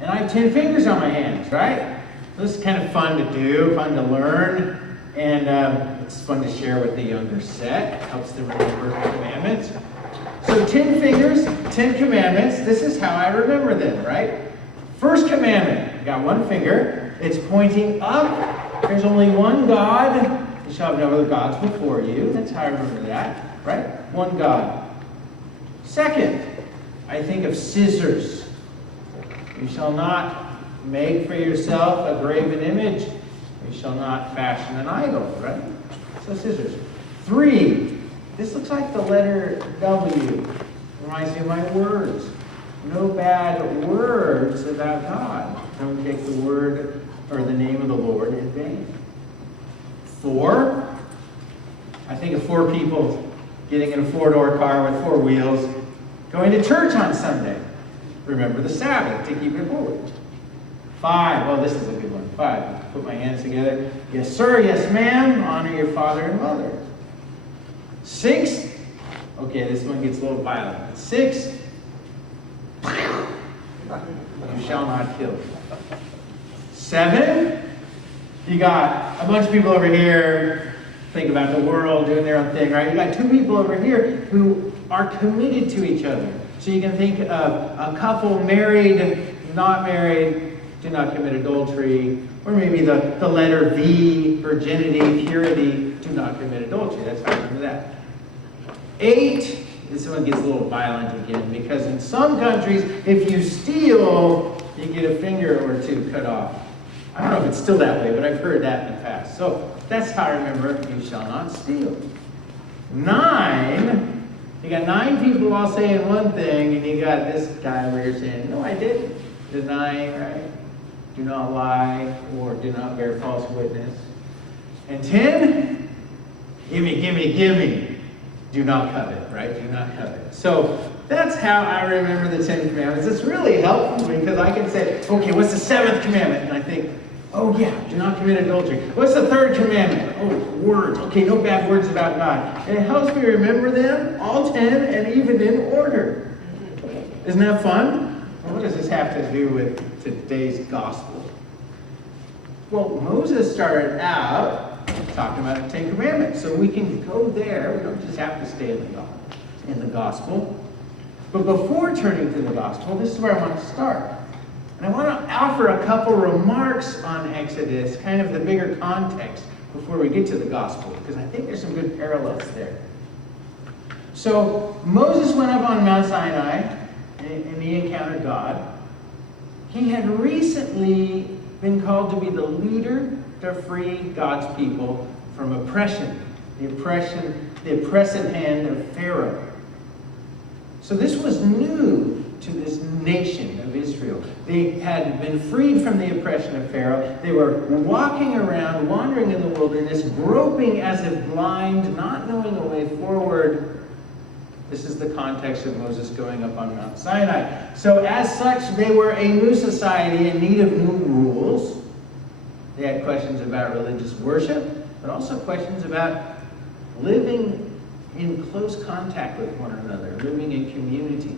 And I have 10 fingers on my hands, right? This is kind of fun to do, fun to learn, and it's fun to share with the younger set. It helps them remember the commandments. So 10 fingers, 10 commandments. This is how I remember them, right? First commandment, got one finger. It's pointing up. There's only one God. You shall have no other gods before you. That's how I remember that, right? One God. Second, I think of scissors. You shall not make for yourself a graven image. You shall not fashion an idol, right? So scissors. 3, this looks like the letter W. Reminds me of my words. No bad words about God. Don't take the word or the name of the Lord in vain. 4, I think of 4 people getting in a 4-door car with 4 wheels, going to church on Sunday. Remember the Sabbath to keep it holy. 5, well, this is a good one. 5, put my hands together. Yes, sir, yes, ma'am. Honor your father and mother. 6, okay, this one gets a little violent. 6, you shall not kill. 7, you got a bunch of people over here, think about the world, doing their own thing, right? You got 2 people over here who are committed to each other. So you can think of a couple married, not married, do not commit adultery, or maybe the letter V, virginity, purity, do not commit adultery. That's how I remember that. 8, this one gets a little violent again, because in some countries, if you steal, you get a finger or 2 cut off. I don't know if it's still that way, but I've heard that in the past. So that's how I remember, you shall not steal. 9, you got 9 people all saying one thing, and you got this guy over here saying, no, I didn't. Denying, right? Do not lie, or do not bear false witness. And 10, gimme, gimme, gimme. Do not covet, right? Do not covet. So that's how I remember the 10 commandments. It's really helpful because I can say, okay, what's the 7th commandment? And I think, oh yeah, do not commit adultery. What's the 3rd commandment? Oh, words. Okay, no bad words about God. And it helps me remember them, all 10, and even in order. Isn't that fun? What does this have to do with today's gospel? Well, Moses started out talking about the 10 commandments. So we can go there. We don't just have to stay in the gospel. But before turning to the gospel, this is where I want to start. And I want to offer a couple remarks on Exodus, kind of the bigger context, before we get to the gospel, because I think there's some good parallels there. So Moses went up on Mount Sinai, and he encountered God. He had recently been called to be the leader to free God's people from oppression, the oppressive hand of Pharaoh. So this was new to this nation of Israel. They had been freed from the oppression of Pharaoh. They were walking around, wandering in the wilderness, groping as if blind, not knowing a way forward. This is the context of Moses going up on Mount Sinai. So as such, they were a new society in need of new rules. They had questions about religious worship, but also questions about living in close contact with one another, living in community.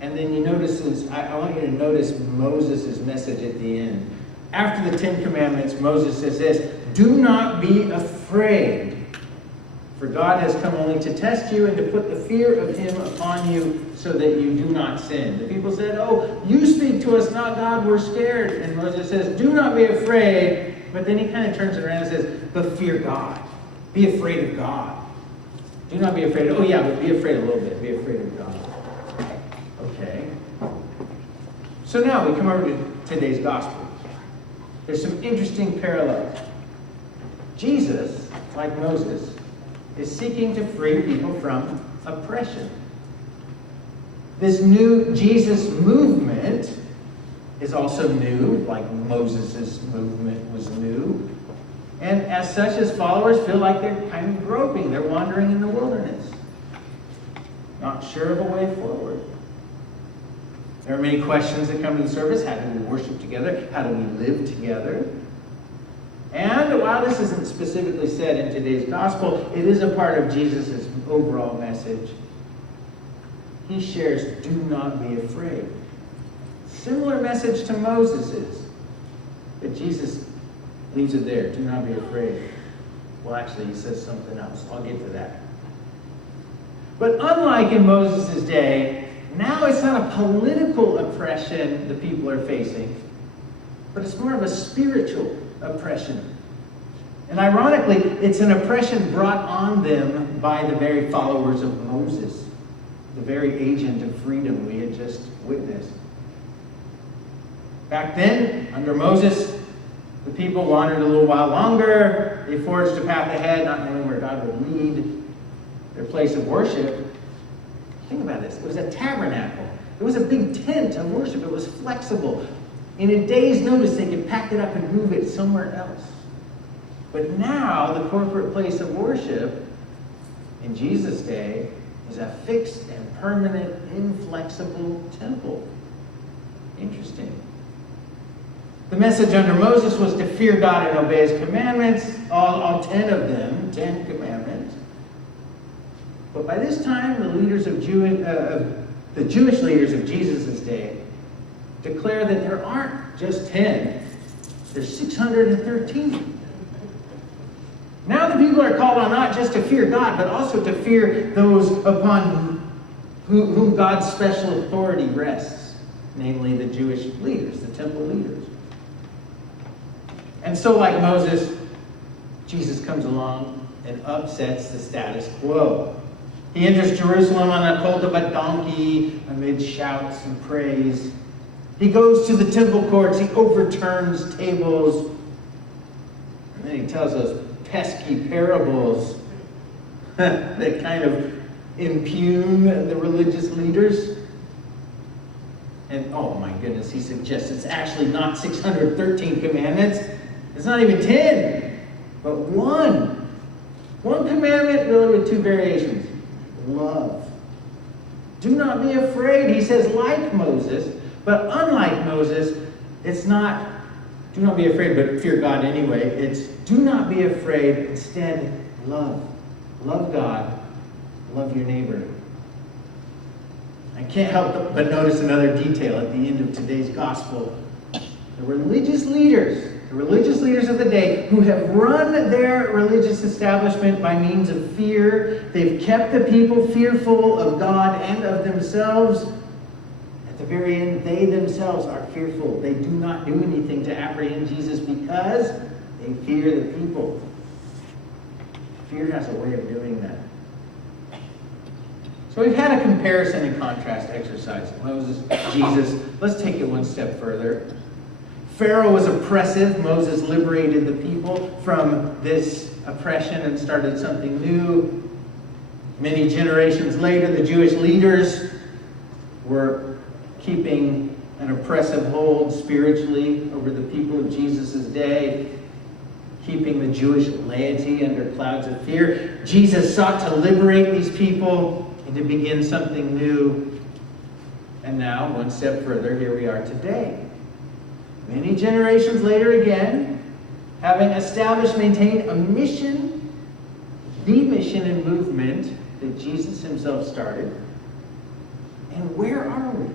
And then you notice, I want you to notice Moses' message at the end. After the 10 Commandments, Moses says this, do not be afraid, for God has come only to test you and to put the fear of him upon you so that you do not sin. The people said, oh, you speak to us, not God, we're scared. And Moses says, do not be afraid. But then he kind of turns it around and says, but fear God. Be afraid of God. Do not be afraid. Oh yeah, but be afraid a little bit. Be afraid of God. Okay. So now we come over to today's gospel. There's some interesting parallels. Jesus, like Moses, is seeking to free people from oppression. This new Jesus movement is also new, like Moses' movement was new. And as such, his followers feel like they're kind of groping. They're wandering in the wilderness. Not sure of a way forward. There are many questions that come to the surface. How do we worship together? How do we live together? And while this isn't specifically said in today's gospel, it is a part of Jesus' overall message. He shares, do not be afraid. Similar message to Moses' but Jesus leaves it there. Do not be afraid. Well, actually, he says something else. I'll get to that. But unlike in Moses' day, now it's not a political oppression the people are facing, but it's more of a spiritual oppression. And ironically, it's an oppression brought on them by the very followers of Moses, the very agent of freedom we had just witnessed. Back then, under Moses, the people wandered a little while longer. They forged a path ahead, not knowing where God would lead. Their place of worship, think about this, it was a tabernacle. It was a big tent of worship. It was flexible. In a day's notice, they could pack it up and move it somewhere else. But now, the corporate place of worship in Jesus' day is a fixed and permanent, inflexible temple. Interesting. The message under Moses was to fear God and obey his commandments, all 10 of them, 10 commandments. But by this time, the Jewish leaders of Jesus' day declare that there aren't just 10, there's 613. Now the people are called on not just to fear God, but also to fear those upon whom God's special authority rests, namely the Jewish leaders, the temple leaders. And so, like Moses, Jesus comes along and upsets the status quo. He enters Jerusalem on a colt of a donkey amid shouts and praise. He goes to the temple courts. He overturns tables. And then he tells us pesky parables that kind of impugn the religious leaders. And oh my goodness, he suggests it's actually not 613 commandments. It's not even 10, but one. One commandment really with 2 variations. Love. Do not be afraid, he says, like Moses. But unlike Moses, it's not, do not be afraid, but fear God anyway. It's do not be afraid. Instead, love. Love God. Love your neighbor. I can't help but notice another detail at the end of today's gospel. The religious leaders of the day who have run their religious establishment by means of fear. They've kept the people fearful of God and of themselves. At the very end, they themselves are fearful. They do not do anything to apprehend Jesus because they fear the people. Fear has a way of doing that. So we've had a comparison and contrast exercise. Moses, Jesus. Let's take it one step further. Pharaoh was oppressive. Moses liberated the people from this oppression and started something new. Many generations later, the Jewish leaders were keeping an oppressive hold spiritually over the people of Jesus' day, keeping the Jewish laity under clouds of fear. Jesus sought to liberate these people and to begin something new. And now, one step further, here we are today. Many generations later again, having established, maintained a mission, the mission and movement that Jesus himself started. And where are we?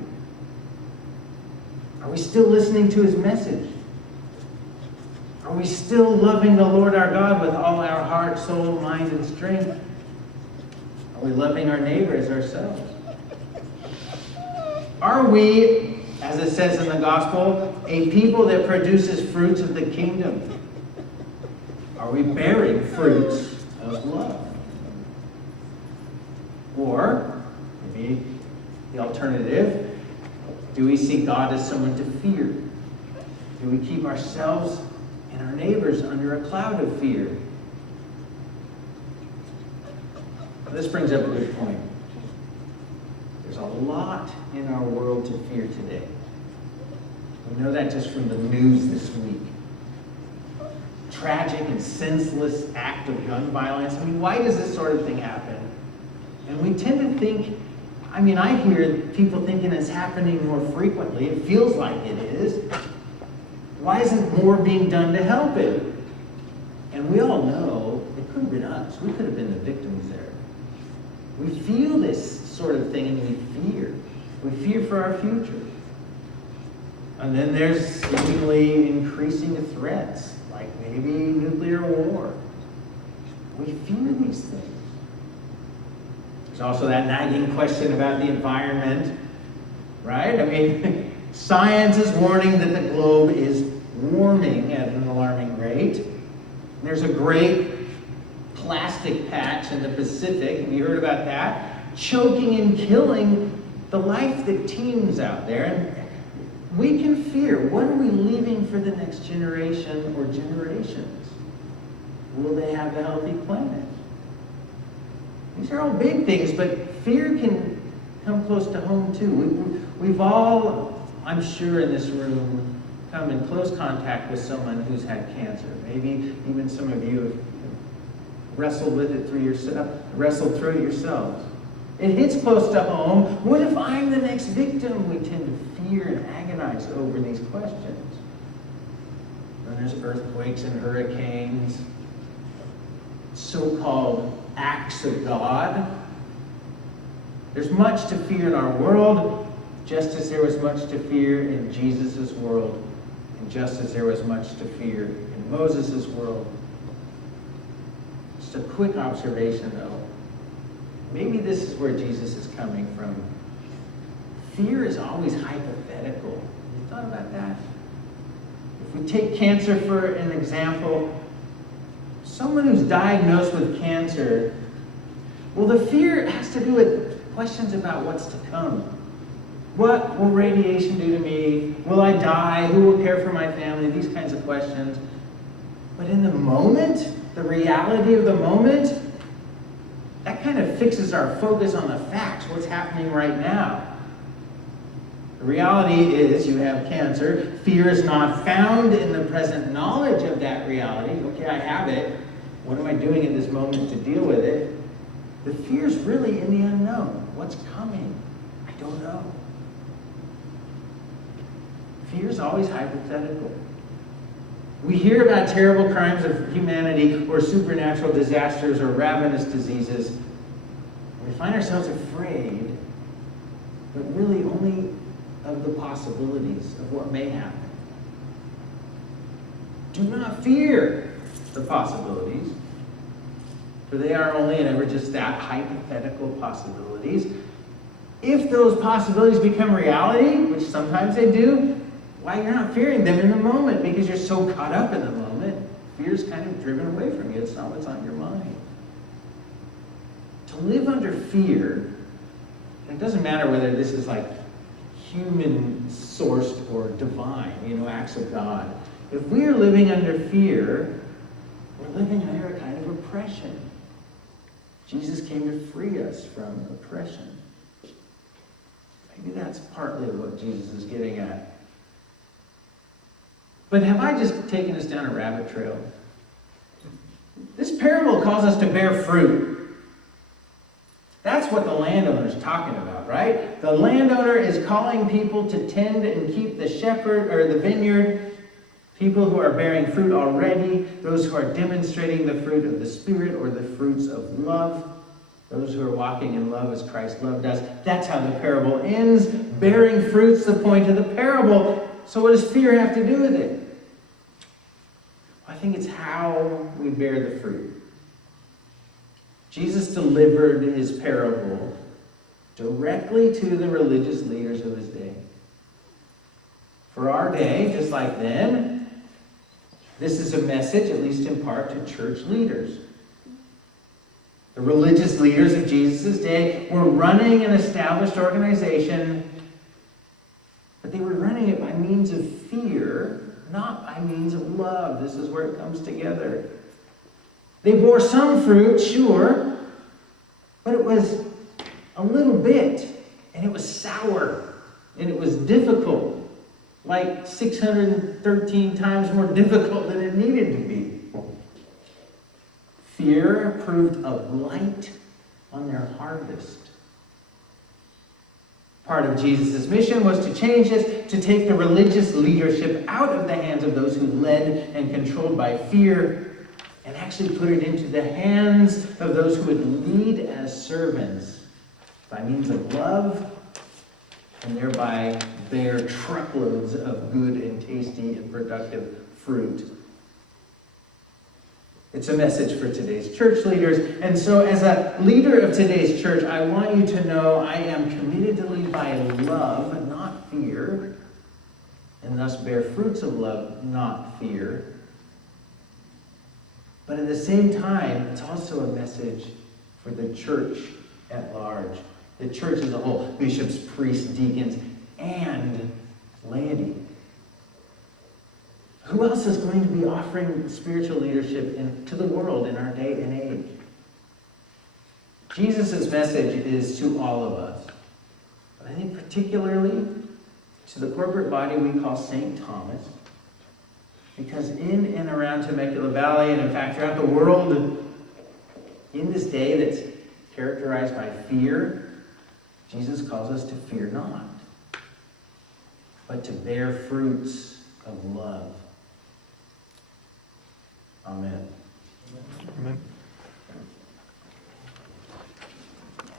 Are we still listening to his message? Are we still loving the Lord our God with all our heart, soul, mind, and strength? Are we loving our neighbor as ourselves? Are we, as it says in the gospel, a people that produces fruits of the kingdom? Are we bearing fruits of love? Or, maybe the alternative, do we see God as someone to fear? Do we keep ourselves and our neighbors under a cloud of fear? This brings up a good point. There's a lot in our world to fear today. We know that just from the news this week. Tragic and senseless act of gun violence. I mean, why does this sort of thing happen? And we tend to think, I hear people thinking it's happening more frequently. It feels like it is. Why isn't more being done to help it? And we all know it could have been us. We could have been the victims there. We feel this sort of thing and we fear. We fear for our future. And then there's seemingly increasing threats, like maybe nuclear war. We fear these things. There's also that nagging question about the environment, right? I mean, science is warning that the globe is warming at an alarming rate. There's a great plastic patch in the Pacific. Have you heard about that? Choking and killing the life that teems out there. And we can fear, what are we leaving for the next generation or generations? Will they have a healthy planet? These are all big things, but fear can come close to home too. We've all, I'm sure in this room, come in close contact with someone who's had cancer. Maybe even some of you have wrestled with it wrestled through it yourselves. It hits close to home. What if I'm the next victim? We tend to fear and agonize over these questions. And there's earthquakes and hurricanes, so-called acts of God. There's much to fear in our world, just as there was much to fear in Jesus' world, and just as there was much to fear in Moses' world. Just a quick observation, though. Maybe this is where Jesus is coming from. Fear is always hypothetical. You thought about that? If we take cancer for an example, someone who's diagnosed with cancer, well, the fear has to do with questions about what's to come. What will radiation do to me? Will I die? Who will care for my family? These kinds of questions. But in the moment, the reality of the moment, that kind of fixes our focus on the facts, what's happening right now. The reality is you have cancer. Fear is not found in the present knowledge of that reality. Okay, I have it. What am I doing in this moment to deal with it? The fear is really in the unknown. What's coming? I don't know. Fear is always hypothetical. We hear about terrible crimes of humanity or supernatural disasters or ravenous diseases. We find ourselves afraid, but really only of the possibilities of what may happen. Do not fear the possibilities, for they are only and ever just that, hypothetical possibilities. If those possibilities become reality, which sometimes they do, why, you're not fearing them in the moment because you're so caught up in the moment. Fear's kind of driven away from you. It's not what's on your mind. To live under fear, it doesn't matter whether this is like human-sourced or divine, acts of God. If we are living under fear, we're living under a kind of oppression. Jesus came to free us from oppression. Maybe that's partly what Jesus is getting at. But have I just taken us down a rabbit trail? This parable calls us to bear fruit. That's what the landowner is talking about, right? The landowner is calling people to tend and keep the shepherd or the vineyard, people who are bearing fruit already, those who are demonstrating the fruit of the Spirit or the fruits of love, those who are walking in love as Christ loved us. That's how the parable ends. Bearing fruit's the point of the parable. So what does fear have to do with it? I think it's how we bear the fruit. Jesus delivered his parable directly to the religious leaders of his day. For our day, just like then, this is a message, at least in part, to church leaders. The religious leaders of Jesus' day were running an established organization, but they were running it by means of fear, not by means of love. This is where it comes together. They bore some fruit, sure, but it was a little bit, and it was sour, and it was difficult, like 613 times more difficult than it needed to be. Fear proved a blight on their harvest. Part of Jesus' mission was to change this, to take the religious leadership out of the hands of those who led and controlled by fear, and actually put it into the hands of those who would lead as servants by means of love and thereby bear truckloads of good and tasty and productive fruit. It's a message for today's church leaders. And so as a leader of today's church, I want you to know I am committed to lead by love, not fear, and thus bear fruits of love, not fear. But at the same time, it's also a message for the church at large. The church as a whole, bishops, priests, deacons, and laity. Who else is going to be offering spiritual leadership to the world in our day and age? Jesus' message is to all of us. But I think particularly to the corporate body we call St. Thomas. Because in and around Temecula Valley, and in fact throughout the world, in this day that's characterized by fear, Jesus calls us to fear not, but to bear fruits of love. Amen. Amen.